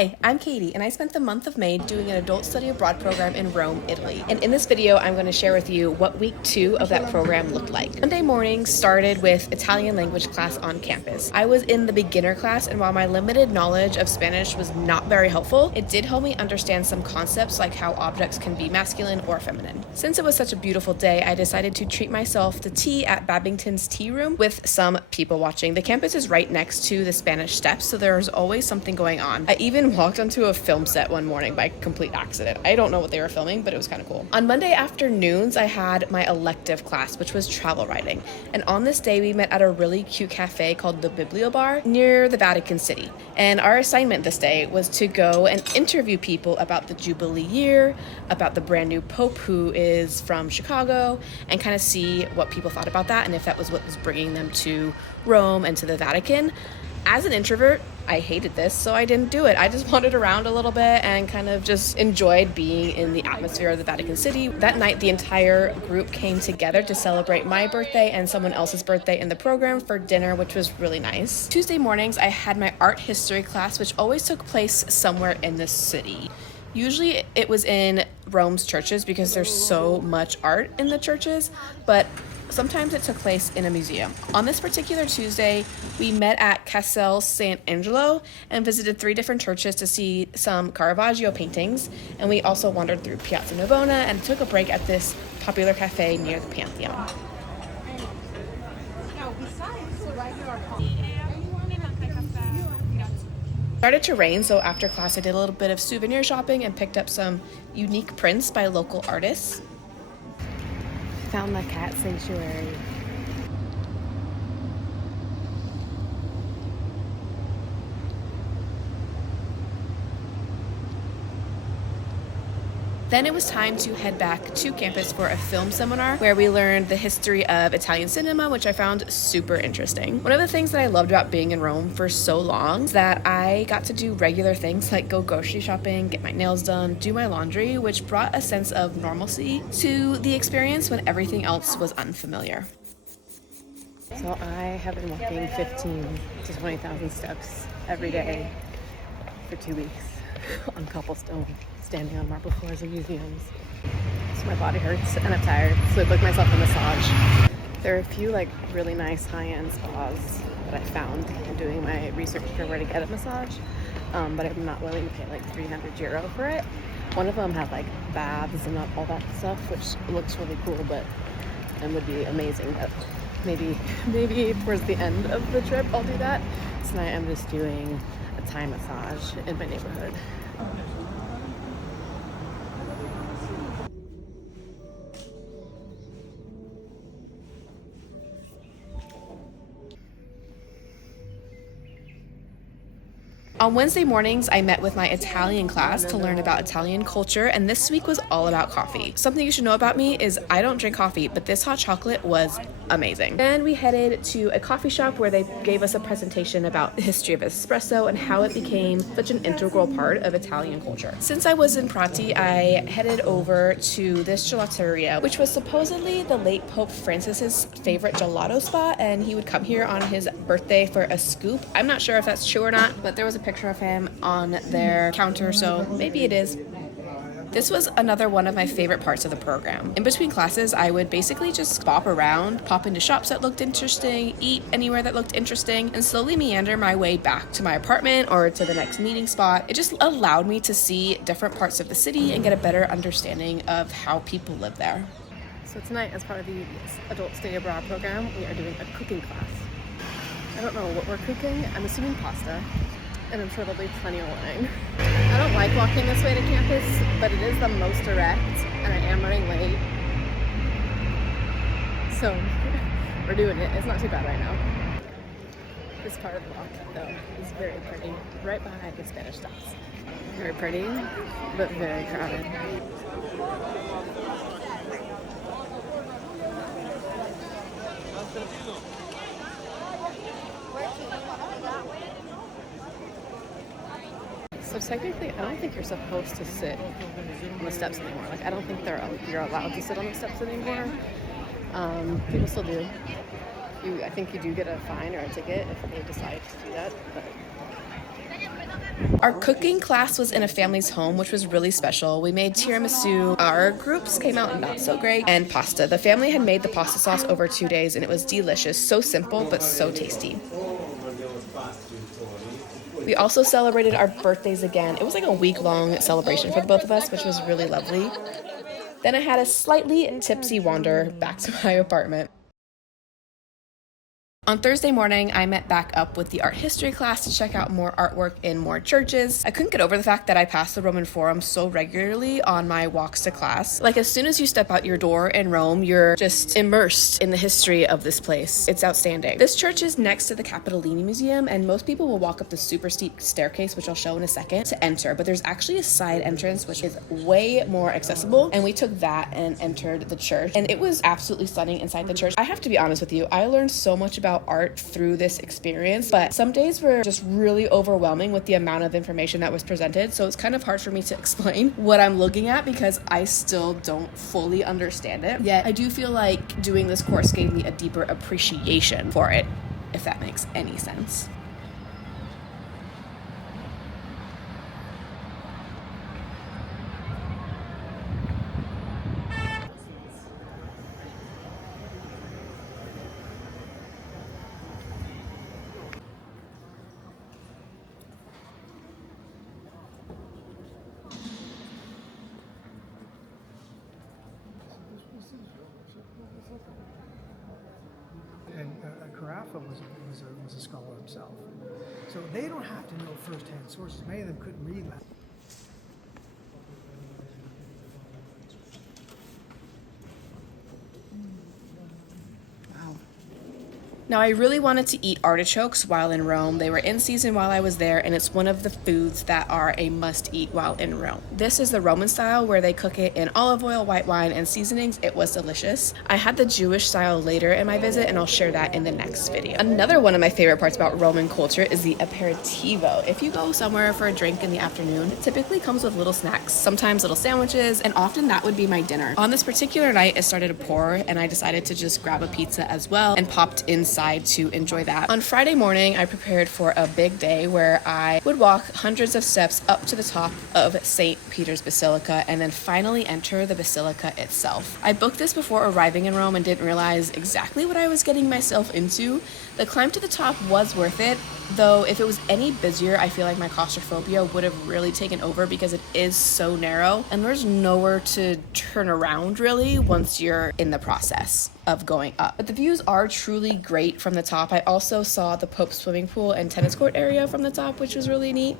Hi, I'm Katie, and I spent the month of May doing an adult study abroad program in Rome, Italy. And in this video, I'm going to share with you what week 2 of that program looked like. Monday morning started with Italian language class on campus. I was in the beginner class, and while my limited knowledge of Spanish was not very helpful, it did help me understand some concepts like how objects can be masculine or feminine. Since it was such a beautiful day, I decided to treat myself to tea at Babington's Tea Room with some people watching. The campus is right next to the Spanish Steps, so there's always something going on. I even walked onto a film set one morning by complete accident. I don't know what they were filming, but it was kind of cool. On Monday afternoons, I had my elective class, which was travel writing. And on this day, we met at a really cute cafe called the Bibliobar near the Vatican City. And our assignment this day was to go and interview people about the Jubilee year, about the brand new Pope who is from Chicago, and kind of see what people thought about that and if that was what was bringing them to Rome and to the Vatican. As an introvert, I hated this, so I didn't do it. I just wandered around a little bit and kind of just enjoyed being in the atmosphere of the Vatican City. That night, the entire group came together to celebrate my birthday and someone else's birthday in the program for dinner, which was really nice. Tuesday mornings, I had my art history class, which always took place somewhere in the city. Usually it was in Rome's churches because there's so much art in the churches, but sometimes it took place in a museum. On this particular Tuesday, we met at Castel Sant'Angelo and visited 3 different churches to see some Caravaggio paintings, and we also wandered through Piazza Navona and took a break at this popular cafe near the Pantheon. It started to rain, so after class I did a little bit of souvenir shopping and picked up some unique prints by local artists. Found the cat sanctuary. Then it was time to head back to campus for a film seminar where we learned the history of Italian cinema, which I found super interesting. One of the things that I loved about being in Rome for so long is that I got to do regular things like go grocery shopping, get my nails done, do my laundry, which brought a sense of normalcy to the experience when everything else was unfamiliar. So I have been walking 15 to 20,000 steps every day for 2 weeks on cobblestone, standing on marble floors in museums. So my body hurts and I'm tired, so I booked myself a massage. There are a few really nice high-end spas that I found doing my research for where to get a massage, but I'm not willing to pay €300 for it. One of them had baths and all that stuff, which looks really cool, and would be amazing, but maybe towards the end of the trip I'll do that. Tonight I'm just doing a Thai massage in my neighborhood. On Wednesday mornings, I met with my Italian class to learn about Italian culture, and this week was all about coffee. Something you should know about me is I don't drink coffee, but this hot chocolate was amazing. Then we headed to a coffee shop where they gave us a presentation about the history of espresso and how it became such an integral part of Italian culture. Since I was in Prati, I headed over to this gelateria, which was supposedly the late Pope Francis's favorite gelato spot, and he would come here on his birthday for a scoop. I'm not sure if that's true or not, but there was a picture of him on their counter, so maybe it is. This was another one of my favorite parts of the program. In between classes, I would basically just bop around, pop into shops that looked interesting, eat anywhere that looked interesting, and slowly meander my way back to my apartment or to the next meeting spot. It just allowed me to see different parts of the city and get a better understanding of how people live there. So tonight, as part of the Adult Study Abroad program, we are doing a cooking class. I don't know what we're cooking. I'm assuming pasta. And I'm sure there'll be plenty of wine. I don't like walking this way to campus, but it is the most direct, and I am running late. So we're doing it. It's not too bad right now. This part of the walk, though, is very pretty, right behind the Spanish Steps. Very pretty, but very crowded. So technically, I don't think you're supposed to sit on the steps anymore. I don't think you're allowed to sit on the steps anymore. People still do. I think you do get a fine or a ticket if they decide to do that. But Our cooking class was in a family's home, which was really special. We made tiramisu. Our groups came out not so great, and pasta. The family had made the pasta sauce over 2 days, and it was delicious. So simple, but so tasty. We also celebrated our birthdays again. It was like a week-long celebration for the both of us, which was really lovely. Then I had a slightly tipsy wander back to my apartment. On Thursday morning, I met back up with the art history class to check out more artwork in more churches. I couldn't get over the fact that I passed the Roman Forum so regularly on my walks to class. Like, as soon as you step out your door in Rome, you're just immersed in the history of this place. It's outstanding. This church is next to the Capitolini Museum, and most people will walk up the super steep staircase, which I'll show in a second, to enter. But there's actually a side entrance, which is way more accessible, and we took that and entered the church, and it was absolutely stunning inside the church. I have to be honest with you, I learned so much about art through this experience, but some days were just really overwhelming with the amount of information that was presented, so it's kind of hard for me to explain what I'm looking at because I still don't fully understand it. Yet I do feel like doing this course gave me a deeper appreciation for it, if that makes any sense. And Carafa was a scholar himself. So they don't have to know firsthand sources. Many of them couldn't read Latin. Now, I really wanted to eat artichokes while in Rome. They were in season while I was there, and it's one of the foods that are a must-eat while in Rome. This is the Roman style where they cook it in olive oil, white wine, and seasonings. It was delicious. I had the Jewish style later in my visit, and I'll share that in the next video. Another one of my favorite parts about Roman culture is the aperitivo. If you go somewhere for a drink in the afternoon, it typically comes with little snacks, sometimes little sandwiches, and often that would be my dinner. On this particular night, it started to pour, and I decided to just grab a pizza as well and popped inside to enjoy that. On Friday morning, I prepared for a big day where I would walk hundreds of steps up to the top of St. Peter's Basilica and then finally enter the Basilica itself. I booked this before arriving in Rome and didn't realize exactly what I was getting myself into. The climb to the top was worth it, though if it was any busier, I feel like my claustrophobia would have really taken over because it is so narrow and there's nowhere to turn around really once you're in the process of going up. But the views are truly great from the top. I also saw the Pope's swimming pool and tennis court area from the top, which was really neat.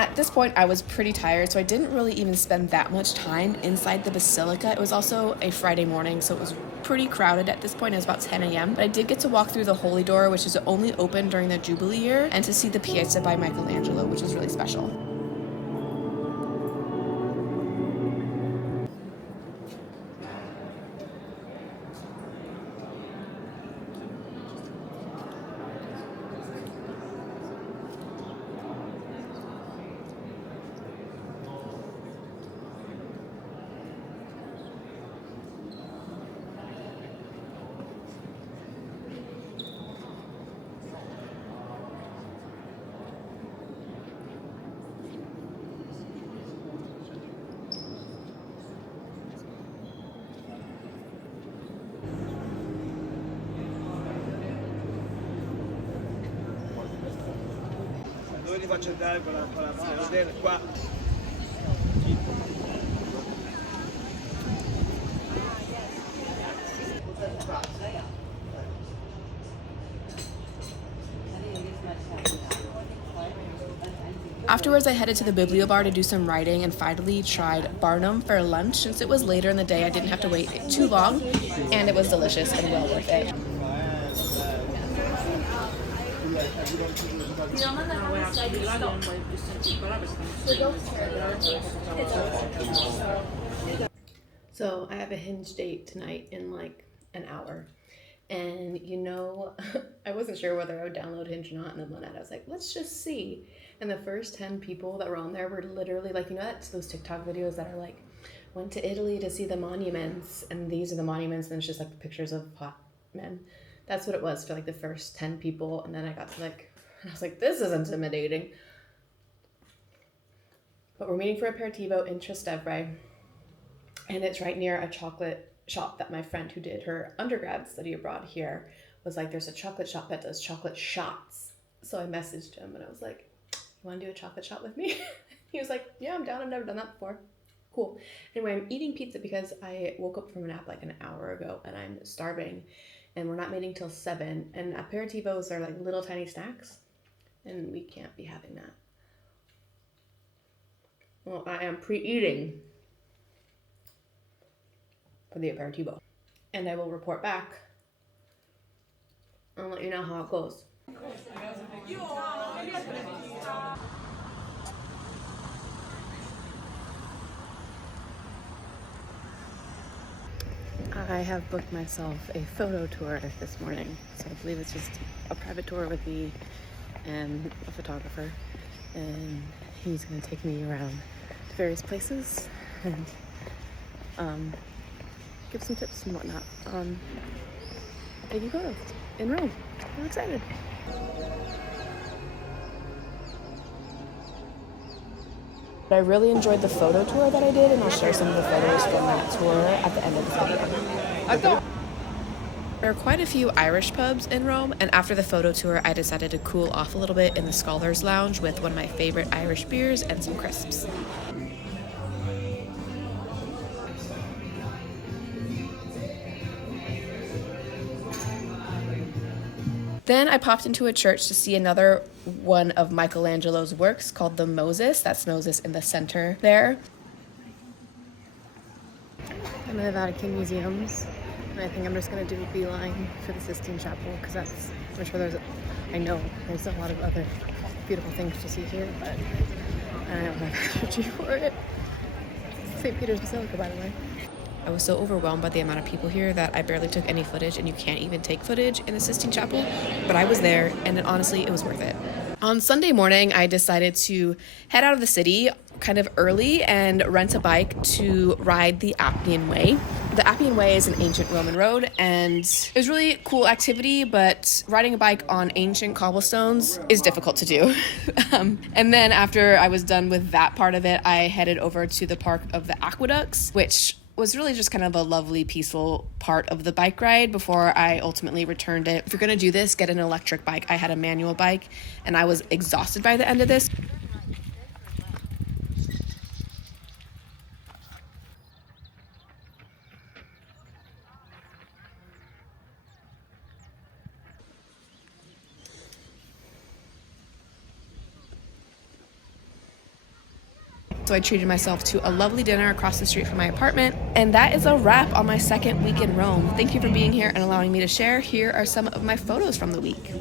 At this point, I was pretty tired, so I didn't really even spend that much time inside the Basilica. It was also a Friday morning, so it was pretty crowded at this point. It was about 10 a.m., but I did get to walk through the Holy Door, which is only open during the Jubilee year, and to see the Pieta by Michelangelo, which was really special. Dove li faccio andare con la vedere qua? Afterwards, I headed to the Bibliobar to do some writing and finally tried Barnum for lunch. Since it was later in the day, I didn't have to wait too long, and it was delicious and well worth it. So I have a Hinge date tonight in like an hour. And you know, I wasn't sure whether I would download Hinge or not. And then one night I was like, let's just see. And the first 10 people that were on there were literally like, you know, that's those TikTok videos that are like, went to Italy to see the monuments. And these are the monuments. And it's just like pictures of hot men. That's what it was for like the first 10 people. And then I got to like, I was like, this is intimidating. But we're meeting for aperitivo in Trastevere. And it's right near a chocolate shop that my friend who did her undergrad study abroad here was like, there's a chocolate shop that does chocolate shots. So I messaged him and I was like, you want to do a chocolate shot with me? He was like, yeah, I'm down. I've never done that before. Cool. Anyway, I'm eating pizza because I woke up from a nap like an hour ago and I'm starving and we're not meeting till 7. And aperitivos are like little tiny snacks and we can't be having that. Well, I am pre-eating for the aperitivo. And I will report back. I'll let you know how it goes. I have booked myself a photo tour this morning. So I believe it's just a private tour with me and a photographer. And he's gonna take me around to various places and give some tips and whatnot on taking photos in Rome. I'm excited. But I really enjoyed the photo tour that I did, and I'll share some of the photos from that tour at the end of this video. There are quite a few Irish pubs in Rome, and after the photo tour, I decided to cool off a little bit in the Scholars Lounge with one of my favorite Irish beers and some crisps. Then I popped into a church to see another one of Michelangelo's works called the Moses. That's Moses in the center there. I'm in the Vatican museums, and I think I'm just going to do a beeline for the Sistine Chapel because I'm sure I know there's a lot of other beautiful things to see here, but I don't have energy for it. St. Peter's Basilica, by the way. I was so overwhelmed by the amount of people here that I barely took any footage, and you can't even take footage in the Sistine Chapel, but I was there, and honestly, it was worth it. On Sunday morning, I decided to head out of the city kind of early and rent a bike to ride the Appian Way. The Appian Way is an ancient Roman road, and it was really cool activity, but riding a bike on ancient cobblestones is difficult to do. And then after I was done with that part of it, I headed over to the Park of the Aqueducts, which was really just kind of a lovely, peaceful part of the bike ride before I ultimately returned it. If you're gonna do this, get an electric bike. I had a manual bike and I was exhausted by the end of this. So I treated myself to a lovely dinner across the street from my apartment. And that is a wrap on my second week in Rome. Thank you for being here and allowing me to share. Here are some of my photos from the week.